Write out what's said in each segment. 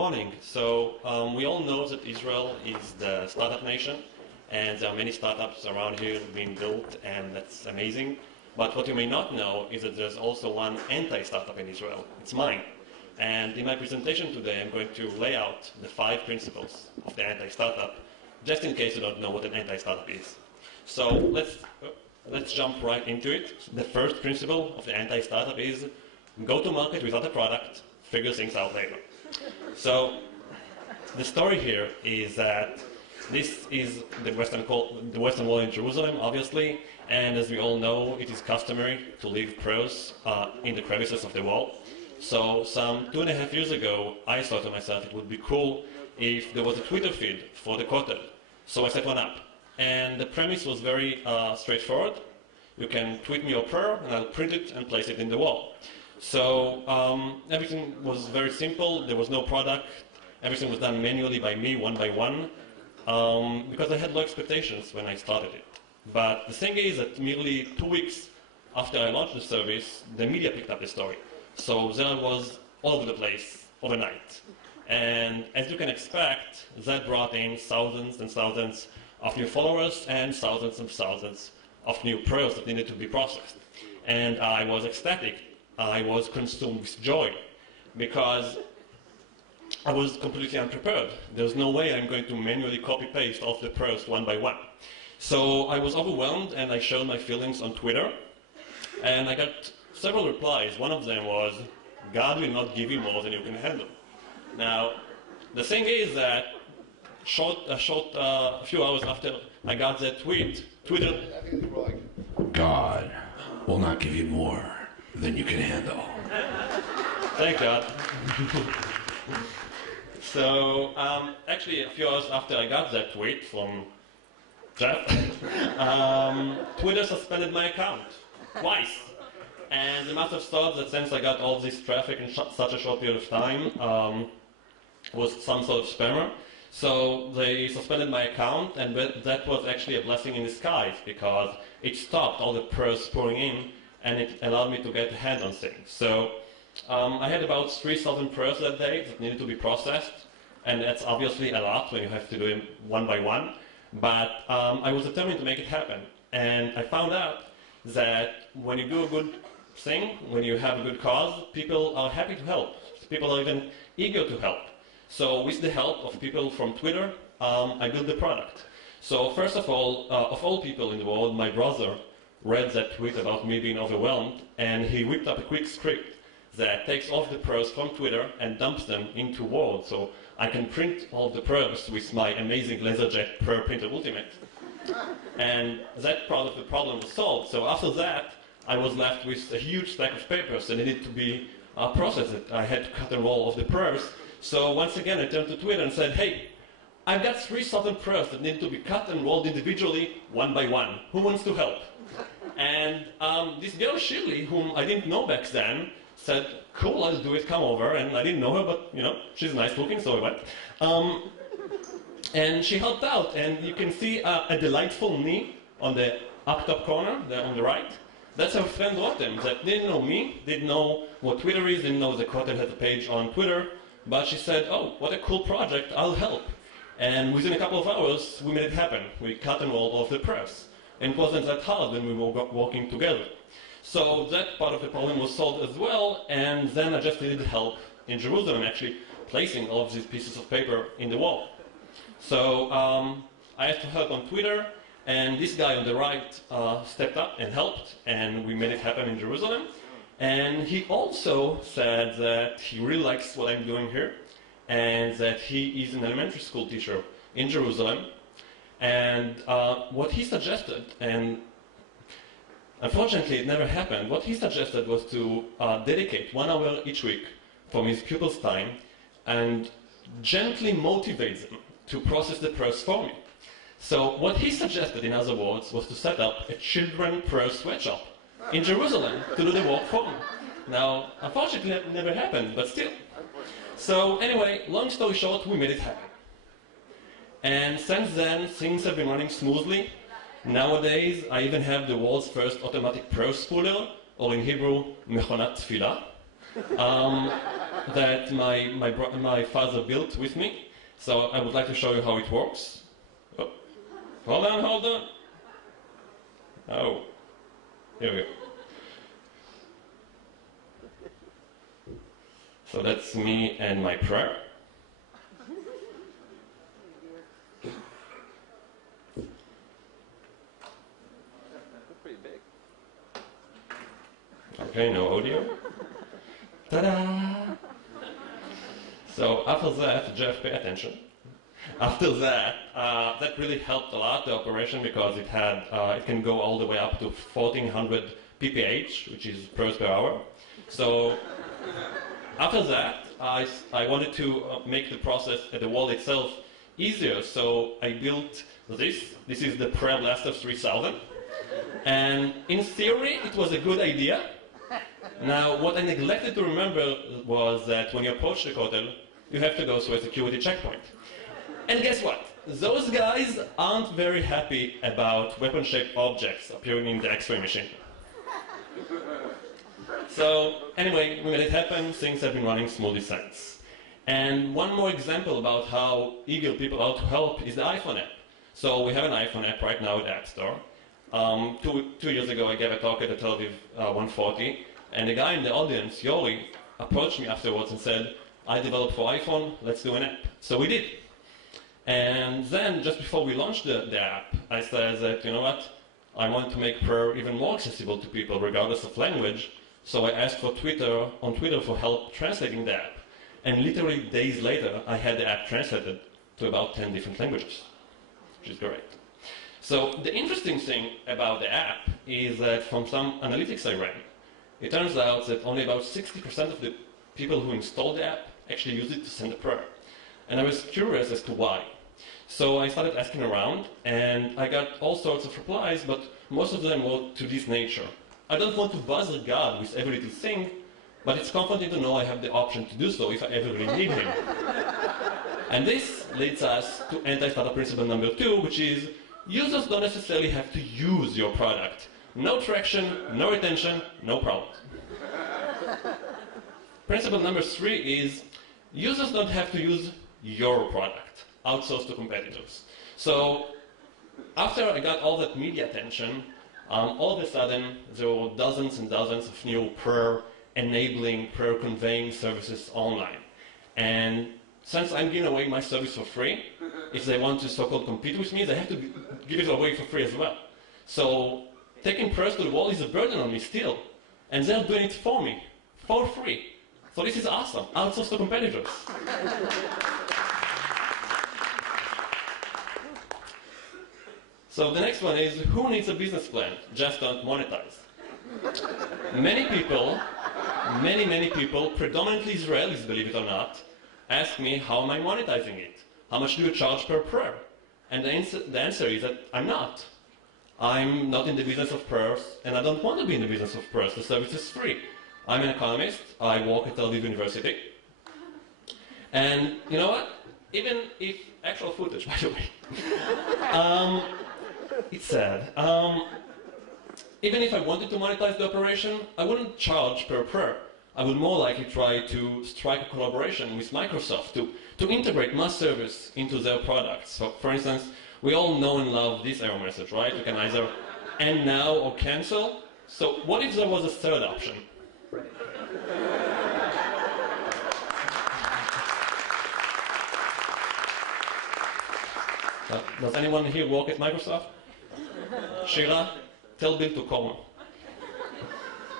morning. We all know that Israel is the startup nation, and there are many startups around here being built, and that's amazing. But what you may not know is that there's also one anti-startup in Israel. It's mine. And in my presentation today, I'm going to lay out the 5 principles of the anti-startup, just in case you don't know what an anti-startup is. So let's jump right into it. The first principle of the anti-startup is go to market without a product, figure things out later. So the story here is that this is the Western Wall in Jerusalem, obviously, and as we all know, it is customary to leave pros in the crevices of the wall. So some 2.5 years ago, I thought to myself it would be cool if there was a Twitter feed for the Kotel. So I set one up. And the premise was very straightforward. You can tweet me your prayer, and I'll print it and place it in the wall. So everything was very simple. There was no product. Everything was done manually by me, one by one, because I had low expectations when I started it. But the thing is that merely 2 weeks after I launched the service, the media picked up the story. So there I was all over the place overnight. And as you can expect, that brought in thousands and thousands of new followers and thousands of new prayers that needed to be processed. And I was ecstatic. I was consumed with joy because I was completely unprepared. There's no way I'm going to manually copy-paste off the prayers one by one. So I was overwhelmed, and I shared my feelings on Twitter. And I got several replies. One of them was, God will not give you more than you can handle. Now, the thing is that a few hours after I got that tweet, Twitter... God will not give you more than you can handle. Thank God. So, actually, a few hours after I got that tweet from Jeff, Twitter suspended my account twice. And they must have thought that since I got all this traffic in such a short period of time, was some sort of spammer. So they suspended my account, and that was actually a blessing in disguise because it stopped all the prayers pouring in, and it allowed me to get a hand on things. So I had about 3,000 prayers that day that needed to be processed, and that's obviously a lot when you have to do it one by one. But I was determined to make it happen, and I found out that when you do a good thing, when you have a good cause, people are happy to help. People are even eager to help. So with the help of people from Twitter, I built the product. So first of all people in the world, my brother read that tweet about me being overwhelmed, and he whipped up a quick script that takes off the prayers from Twitter and dumps them into Word. So I can print all the prayers with my amazing LaserJet Prayer Printer Ultimate. And that part of the problem was solved. So after that, I was left with a huge stack of papers that needed to be processed. I had to cut and roll off the prayers. So once again, I turned to Twitter and said, hey, I've got 3,000 prayers that need to be cut and rolled individually, one by one. Who wants to help? And this girl, Shirley, whom I didn't know back then, said, cool, I'll do it, come over. And I didn't know her, but, you know, she's nice looking, so I went. And she helped out. And you can see a delightful me on the up top corner, there on the right. That's her friend Rotem, that didn't know me, didn't know what Twitter is, didn't know the Kotel has a page on Twitter. But she said, oh, what a cool project, I'll help. And within a couple of hours, we made it happen. We cut and rolled off the press. And it wasn't that hard when we were working together. So that part of the problem was solved as well, and then I just needed help in Jerusalem, actually placing all of these pieces of paper in the wall. So I asked for help on Twitter, and this guy on the right stepped up and helped, and we made it happen in Jerusalem. And he also said that he really likes what I'm doing here, and that he is an elementary school teacher in Jerusalem. And what he suggested, and unfortunately it never happened, what he suggested was to dedicate 1 hour each week from his pupils' time and gently motivate them to process the prayers for me. So what he suggested, in other words, was to set up a children prayer sweatshop in Jerusalem to do the work for me. Now, unfortunately, it never happened, but still. So anyway, long story short, we made it happen. And since then, things have been running smoothly. Nowadays, I even have the world's first automatic prayer spooler, or in Hebrew, mechonat tefillah. that my father built with me. So I would like to show you how it works. Oh, hold on, hold on. Oh, here we go. So that's me and my prayer. Pretty big. Okay, no audio. Ta-da! So after that, Jeff, pay attention. After that, that really helped a lot, the operation, because it can go all the way up to 1400 pph, which is prayers per hour. So after that, I wanted to make the process at the wall itself easier, so I built this. This is the Prayer Blaster 3000. And in theory, it was a good idea. Now, what I neglected to remember was that when you approach the Kotel, you have to go through a security checkpoint. And guess what? Those guys aren't very happy about weapon-shaped objects appearing in the X-ray machine. So, anyway, we made it happen. Things have been running smoothly since. And one more example about how eager people are to help is the iPhone app. So we have an iPhone app right now at the App Store. 2 years ago, I gave a talk at the Tel Aviv 140, and the guy in the audience, Yori, approached me afterwards and said, I developed for iPhone, let's do an app. So we did. And then, just before we launched the app, I said that, you know what, I want to make prayer even more accessible to people, regardless of language. So I asked on Twitter for help translating the app. And literally days later, I had the app translated to about 10 different languages, which is great. So the interesting thing about the app is that from some analytics I ran, it turns out that only about 60% of the people who installed the app actually use it to send a prayer. And I was curious as to why. So I started asking around, and I got all sorts of replies, but most of them were to this nature. I don't want to bother God with every little thing, but it's comforting to know I have the option to do so if I ever really need Him. And this leads us to anti-startup principle number 2, which is users don't necessarily have to use your product. No traction, no retention, no problems. Principle number 3 is users don't have to use your product. Outsource to competitors. So after I got all that media attention, all of a sudden there were dozens and dozens of new prayer-enabling, prayer-conveying services online. And since I'm giving away my service for free, if they want to so-called compete with me, they have to give it away for free as well. So taking prayers to the wall is a burden on me still. And they're doing it for me, for free. So this is awesome. Outsource to competitors. So the next one is, who needs a business plan? Just don't monetize. Many people, predominantly Israelis, believe it or not, ask me, how am I monetizing it? How much do you charge per prayer? And the answer is that I'm not. I'm not in the business of prayers, and I don't want to be in the business of prayers. The service is free. I'm an economist. I work at Tel Aviv University. And you know what? Even if, actual footage, by the way. It's sad. Even if I wanted to monetize the operation, I wouldn't charge per prayer. I would more likely try to strike a collaboration with Microsoft to integrate my service into their products. So, for instance, we all know and love this error message, right? You can either end now or cancel. So what if there was a third option? Does anyone here work at Microsoft? Shira, tell Bill to call me.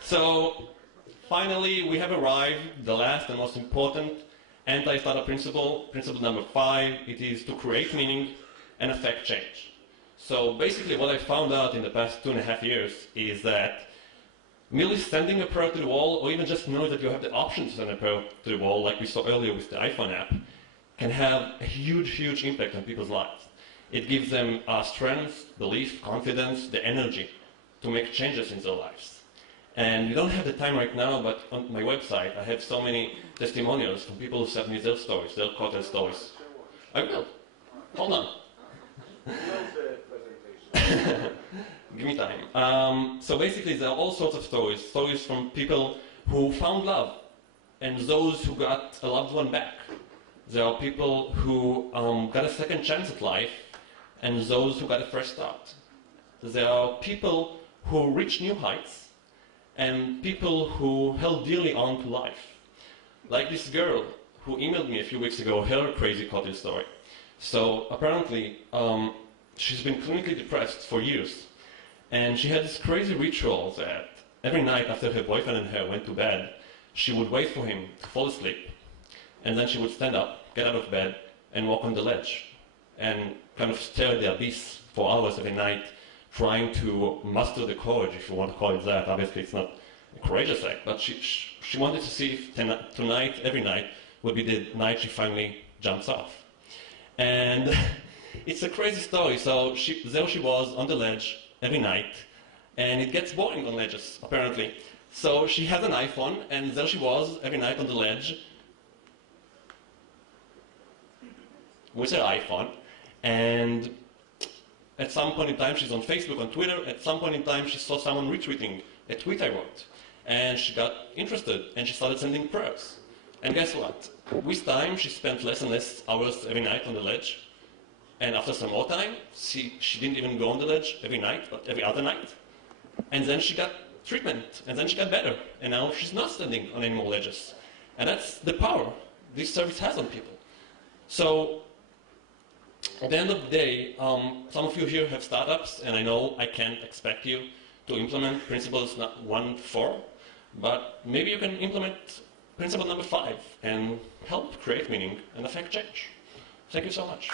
So, finally, we have arrived, the last and most important anti-startup principle, principle number 5. It is to create meaning and affect change. So basically what I found out in the past 2.5 years is that merely sending a prayer to the wall, or even just knowing that you have the option to send a prayer to the wall, like we saw earlier with the iPhone app, can have a huge, huge impact on people's lives. It gives them strength, belief, confidence, the energy to make changes in their lives. And we don't have the time right now, but on my website I have so many testimonials from people who sent me their stories, their Kotel stories. I will. Hold on. Give me time. So basically there are all sorts of stories from people who found love and those who got a loved one back. There are people who got a second chance at life, and those who got a fresh start. There are people who reach new heights, and people who held dearly on to life. Like this girl who emailed me a few weeks ago her crazy cottage story. So apparently, she's been clinically depressed for years, and she had this crazy ritual that every night after her boyfriend and her went to bed, she would wait for him to fall asleep, and then she would stand up, get out of bed, and walk on the ledge, and kind of stare at the abyss for hours every night, trying to muster the courage, if you want to call it that. Obviously, it's not a courageous act, but she wanted to see if tonight, every night, would be the night she finally jumps off. And it's a crazy story. So there she was on the ledge every night, and it gets boring on ledges, apparently. So she has an iPhone, and there she was every night on the ledge with her iPhone, and at some point in time she's on Facebook, on Twitter. At some point in time she saw someone retweeting a tweet I wrote, and she got interested, and she started sending prayers. And guess what? With time, she spent less and less hours every night on the ledge. And after some more time, she didn't even go on the ledge every night, but every other night. And then she got treatment, and then she got better. And now she's not standing on any more ledges. And that's the power this service has on people. So, at the end of the day, some of you here have startups, and I know I can't expect you to implement principles 1 to 4, but maybe you can implement principle number 5 and help create meaning and affect change. Thank you so much.